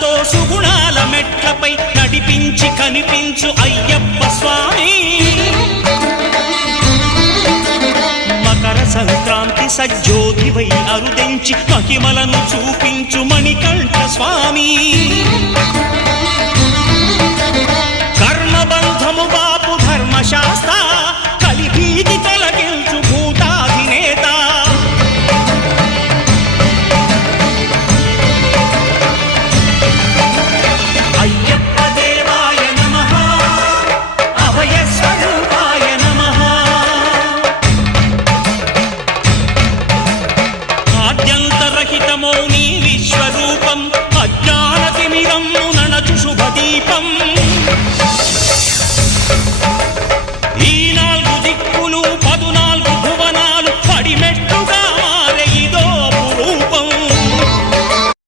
మనతో సుగుణాల మెట్లపై నడిపించి కనిపించు అయ్యప్ప స్వామి. మకర సంక్రాంతి సజ్జోతివై అరుదెంచి మహిమలను చూపించు మణికంఠ స్వామి.